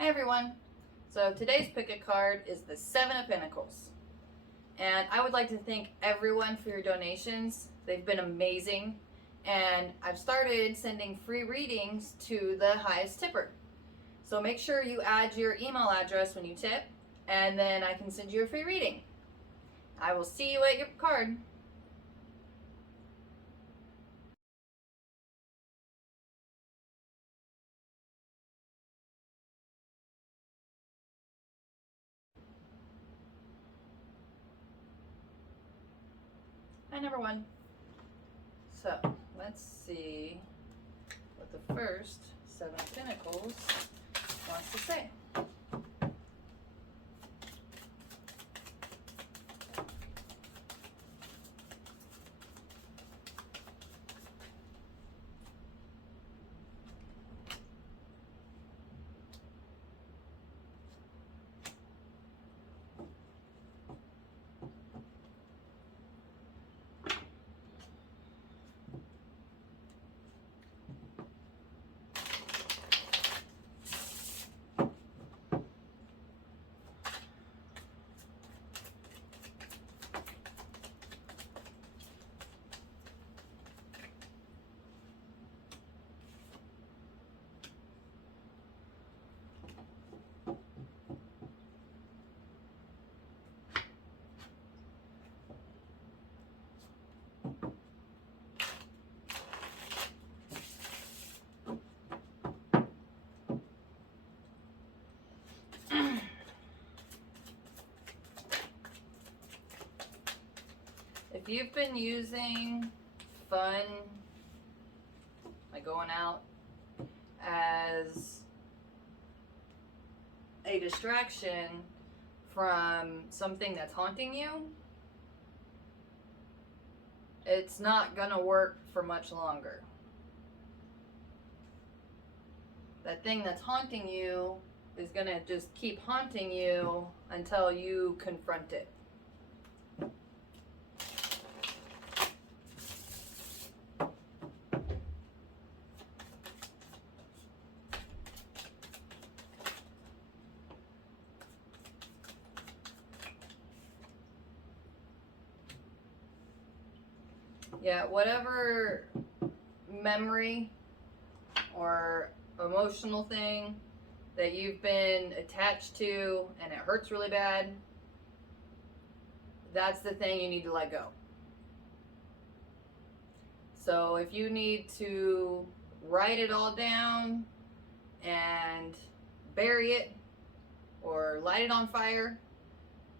Hi everyone. So today's pick a card is the Seven of Pentacles. And I would like to thank everyone for your donations. They've been amazing. And I've started sending free readings to the highest tipper. So make sure you add your email address when you tip, and then I can send you a free reading. I will see you at your card. Hi, number one. So let's see what the first Seven of Pentacles wants to say. If you've been using fun, like going out, as a distraction from something that's haunting you, it's not gonna work for much longer. That thing that's haunting you is gonna just keep haunting you until you confront it. Yeah, whatever memory or emotional thing that you've been attached to and it hurts really bad, that's the thing you need to let go. So if you need to write it all down and bury it or light it on fire,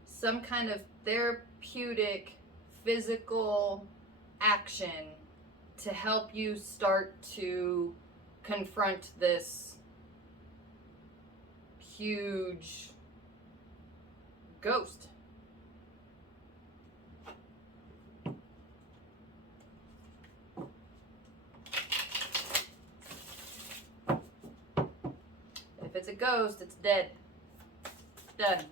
some kind of therapeutic physical action to help you start to confront this huge ghost. If it's a ghost, it's dead. Done.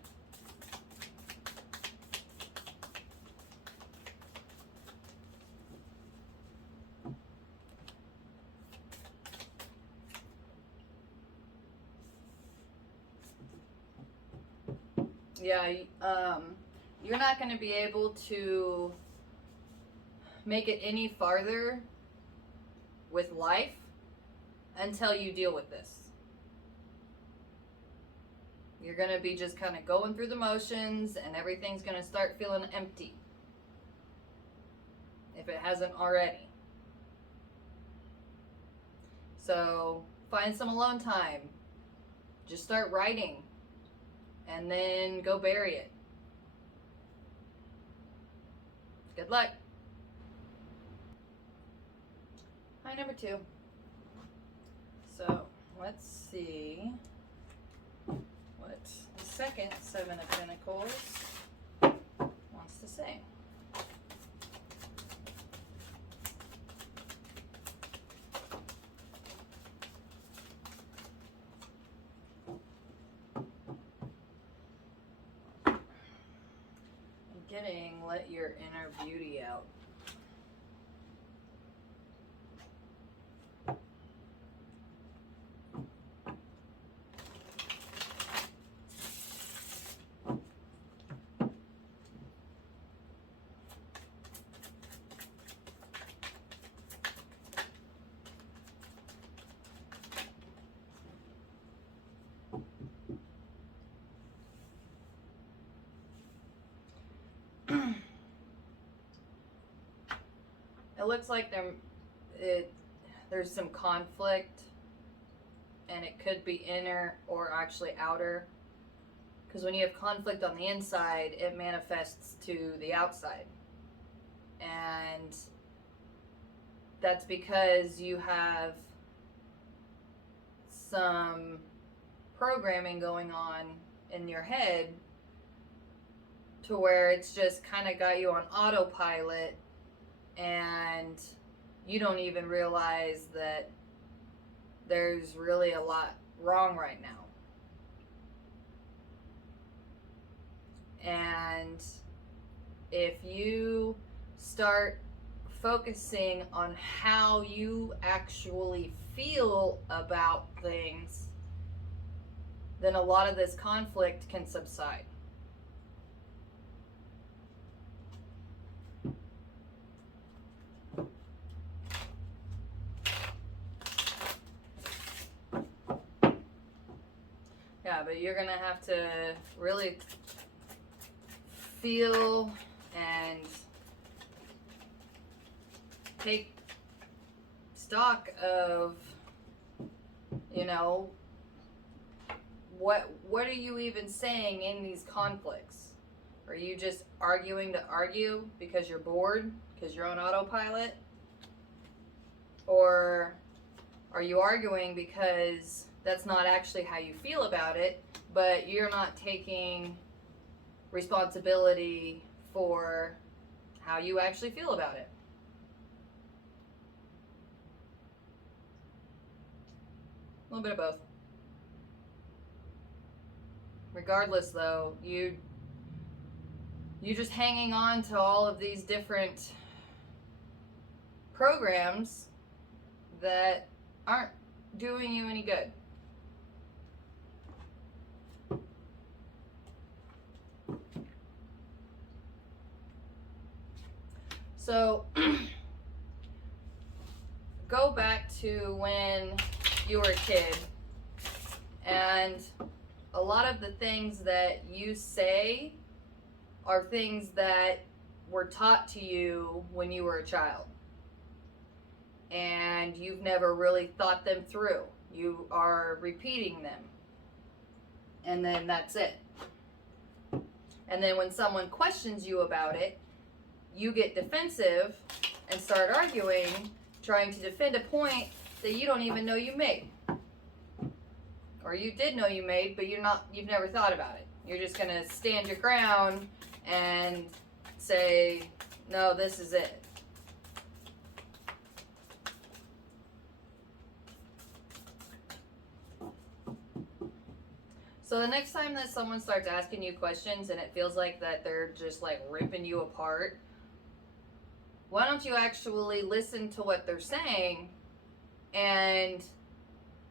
Yeah, you're not going to be able to make it any farther with life until you deal with this. You're going to be just kind of going through the motions and everything's going to start feeling empty, if it hasn't already. So find some alone time. Just start writing and then go bury it. Good luck. Hi, number two. So let's see what the second Seven of Pentacles wants to say. Let your inner beauty out. it looks like there's some conflict, and it could be inner or actually outer. Because when you have conflict on the inside, it manifests to the outside. And that's because you have some programming going on in your head to where it's just kind of got you on autopilot, and you don't even realize that there's really a lot wrong right now. And if you start focusing on how you actually feel about things, then a lot of this conflict can subside. Yeah, but you're going to have to really feel and take stock of, what are you even saying in these conflicts? Are you just arguing to argue because you're bored, because you're on autopilot? Or are you arguing because that's not actually how you feel about it, but you're not taking responsibility for how you actually feel about it? A little bit of both. Regardless, though, you just hanging on to all of these different programs that aren't doing you any good. So go back to when you were a kid, and a lot of the things that you say are things that were taught to you when you were a child, and you've never really thought them through. You are repeating them, and then that's it. And then when someone questions you about it, you get defensive and start arguing, trying to defend a point that you don't even know you made. Or you did know you made, but you've never thought about it. You're just going to stand your ground and say, no, this is it. So the next time that someone starts asking you questions and it feels like that they're just like ripping you apart, why don't you actually listen to what they're saying and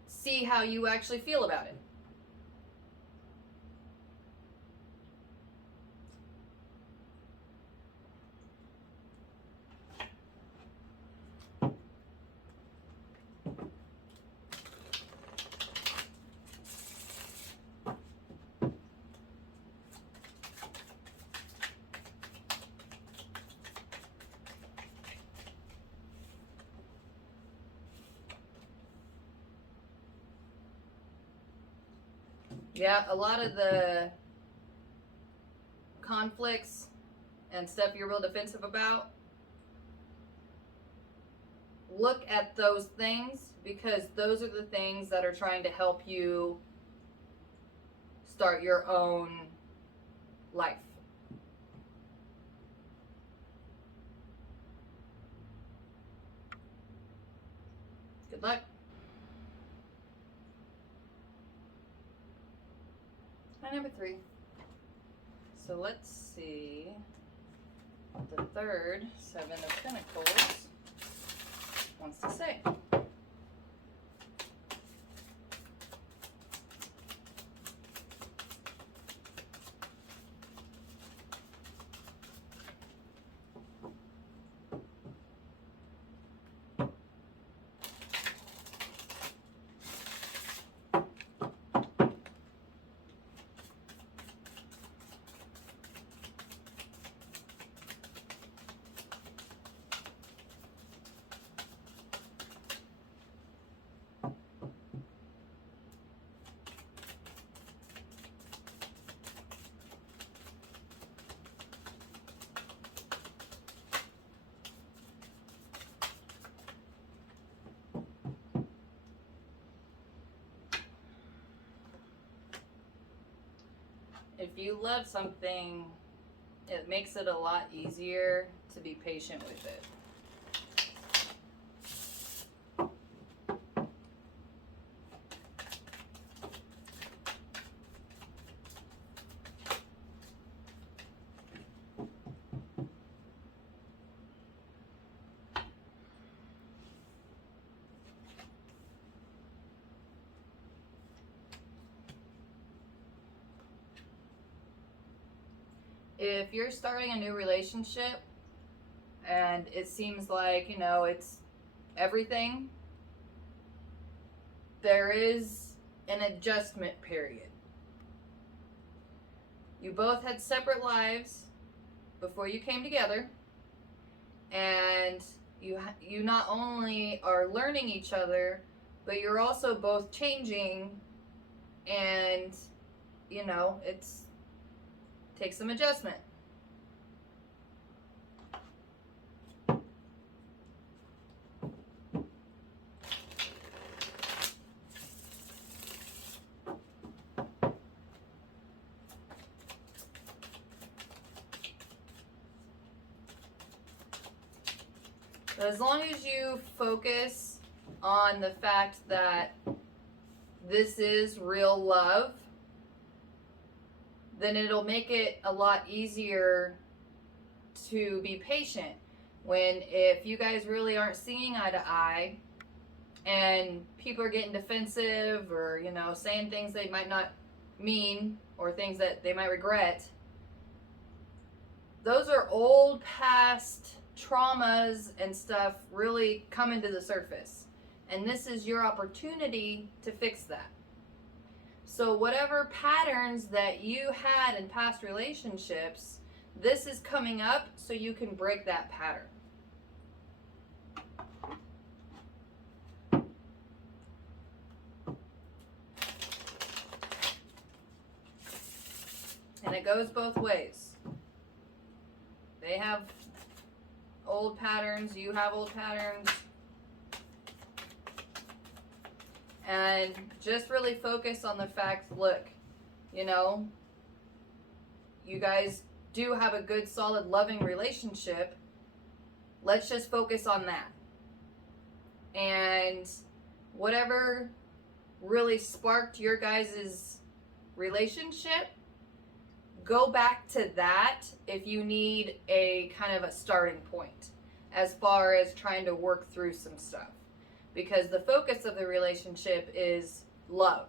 see how you actually feel about it? Yeah, a lot of the conflicts and stuff you're real defensive about, look at those things, because those are the things that are trying to help you start your own life. Good luck. Number 3. So let's see what the third 7 of Pentacles wants to say. If you love something, it makes it a lot easier to be patient with it. If you're starting a new relationship and it seems like, you know, it's everything, there is an adjustment period. You both had separate lives before you came together, and you not only are learning each other, but you're also both changing, and you know, it's takes some adjustment. But as long as you focus on the fact that this is real love, then it'll make it a lot easier to be patient. When if you guys really aren't seeing eye to eye and people are getting defensive or, you know, saying things they might not mean or things that they might regret, those are old past traumas and stuff really coming to the surface. And this is your opportunity to fix that. So whatever patterns that you had in past relationships, this is coming up so you can break that pattern. And it goes both ways. They have old patterns, you have old patterns. And just really focus on the fact, look, you know, you guys do have a good, solid, loving relationship. Let's just focus on that. And whatever really sparked your guys' relationship, go back to that if you need a kind of a starting point as far as trying to work through some stuff. Because the focus of the relationship is love.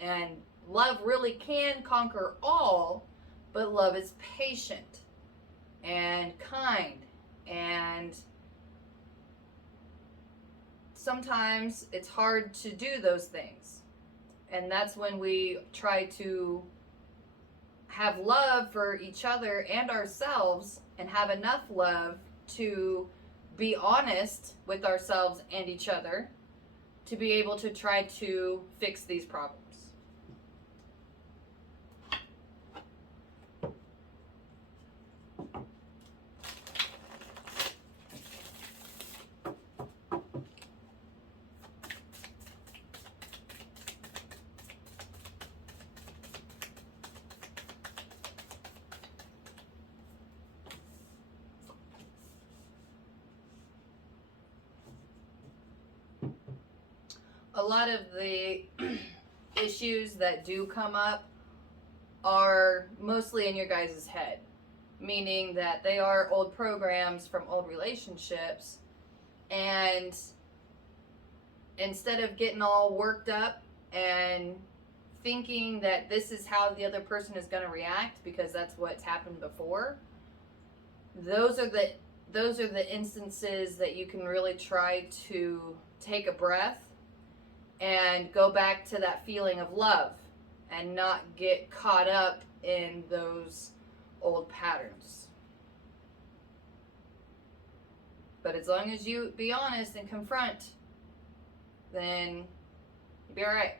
And love really can conquer all, but love is patient and kind. And sometimes it's hard to do those things. And that's when we try to have love for each other and ourselves and have enough love to be honest with ourselves and each other to be able to try to fix these problems. A lot of the issues that do come up are mostly in your guys' head, meaning that they are old programs from old relationships, and instead of getting all worked up and thinking that this is how the other person is going to react because that's what's happened before, those are the instances that you can really try to take a breath and go back to that feeling of love and not get caught up in those old patterns. But as long as you be honest and confront, then you'll be all right.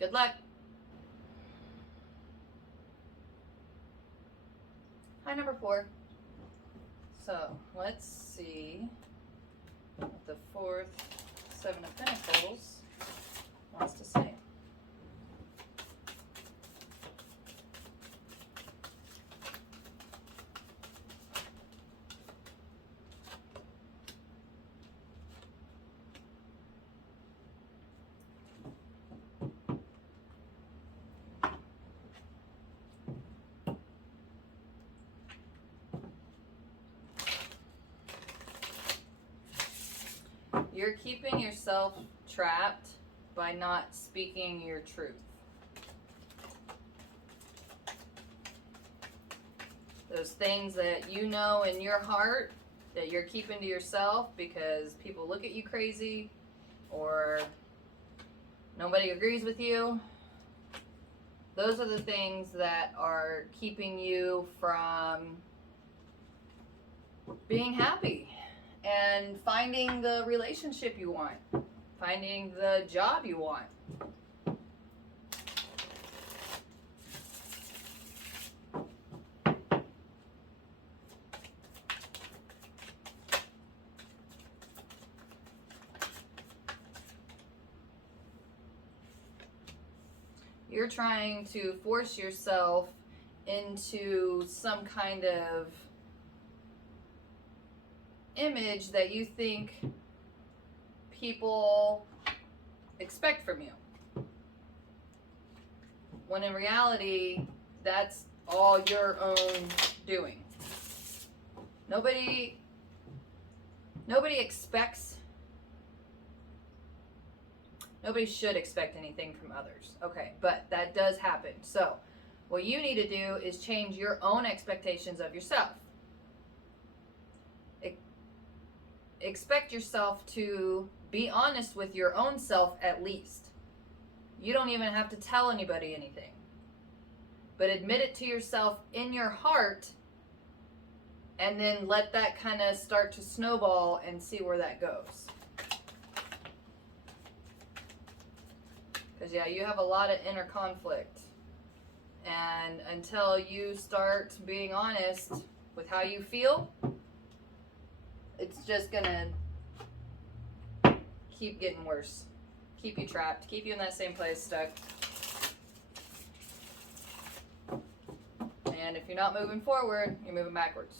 Good luck. Hi, number 4. So let's see what the 4th 7 of Pentacles wants to say. You're keeping yourself trapped by not speaking your truth. Those things that you know in your heart that you're keeping to yourself because people look at you crazy or nobody agrees with you. Those are the things that are keeping you from being happy and finding the relationship you want, finding the job you want. You're trying to force yourself into some kind of image that you think people expect from you. When in reality, that's all your own doing. Nobody expects. Nobody should expect anything from others. Okay, but that does happen. So, what you need to do is change your own expectations of yourself. Expect yourself to be honest with your own self at least. You don't even have to tell anybody anything. But admit it to yourself in your heart and then let that kind of start to snowball and see where that goes. Because, yeah, you have a lot of inner conflict. And until you start being honest with how you feel, it's just going to keep getting worse. Keep you trapped. Keep you in that same place, stuck. And if you're not moving forward, you're moving backwards.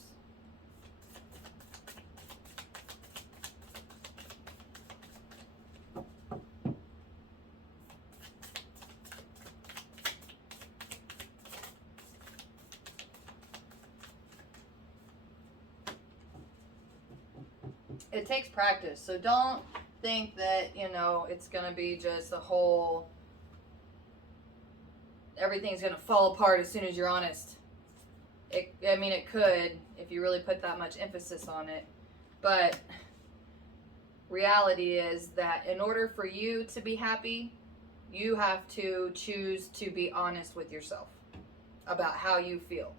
It takes practice, so don't think that, it's going to be just a whole, everything's going to fall apart as soon as you're honest. It could if you really put that much emphasis on it, but reality is that in order for you to be happy, you have to choose to be honest with yourself about how you feel.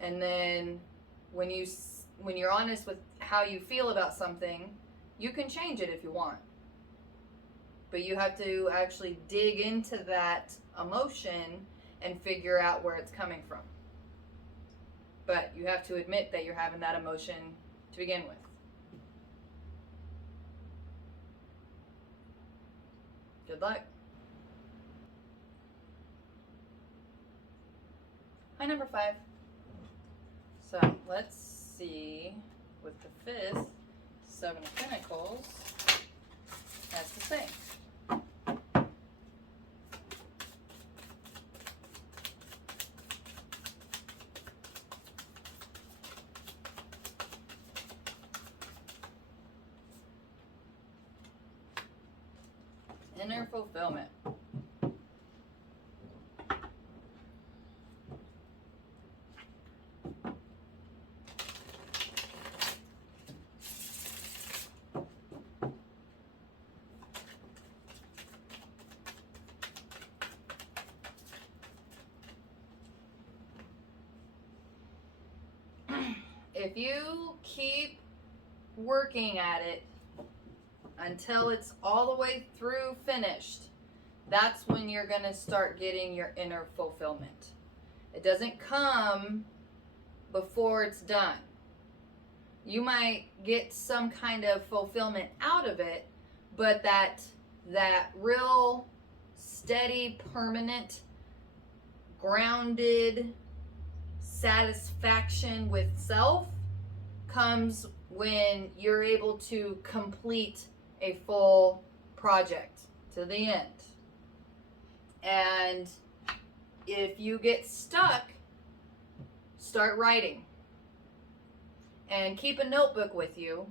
And then when you're honest with how you feel about something, you can change it if you want. But you have to actually dig into that emotion and figure out where it's coming from. But you have to admit that you're having that emotion to begin with. Good luck. Hi, number 5. So let's see what the 5th 7 of Pentacles has to say. Inner fulfillment. If you keep working at it until it's all the way through finished, that's when you're going to start getting your inner fulfillment. It doesn't come before it's done. You might get some kind of fulfillment out of it, but that real steady, permanent, grounded satisfaction with self comes when you're able to complete a full project to the end. And if you get stuck, start writing. And keep a notebook with you,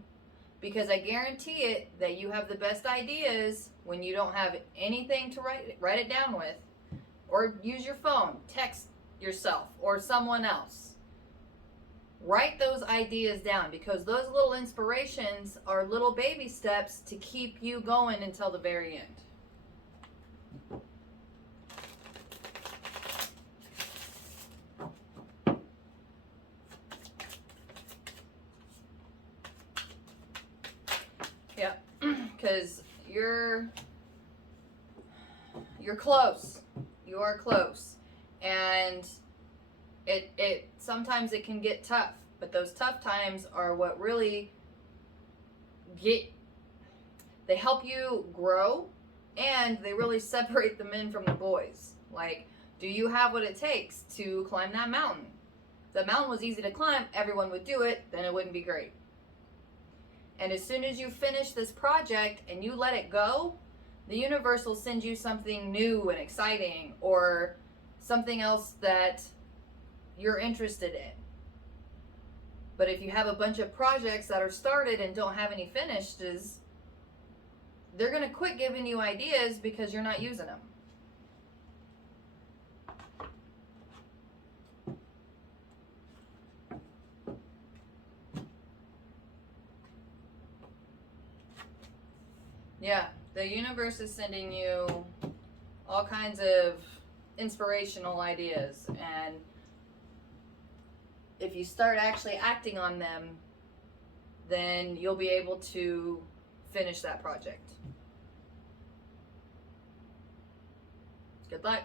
Because I guarantee it that you have the best ideas when you don't have anything to write it down with, or use your phone, text yourself or someone else. Write those ideas down, because those little inspirations are little baby steps to keep you going until the very end. Yeah, because you're close. You are close, and it sometimes it can get tough, but those tough times are what really they help you grow, and they really separate the men from the boys. Like, do you have what it takes to climb that mountain? If the mountain was easy to climb, everyone would do it, then it wouldn't be great. And as soon as you finish this project and you let it go, the universe will send you something new and exciting, or something else that you're interested in. But if you have a bunch of projects that are started and don't have any finishes, they're going to quit giving you ideas because you're not using them. Yeah, the universe is sending you all kinds of inspirational ideas, and if you start actually acting on them, then you'll be able to finish that project. Good luck.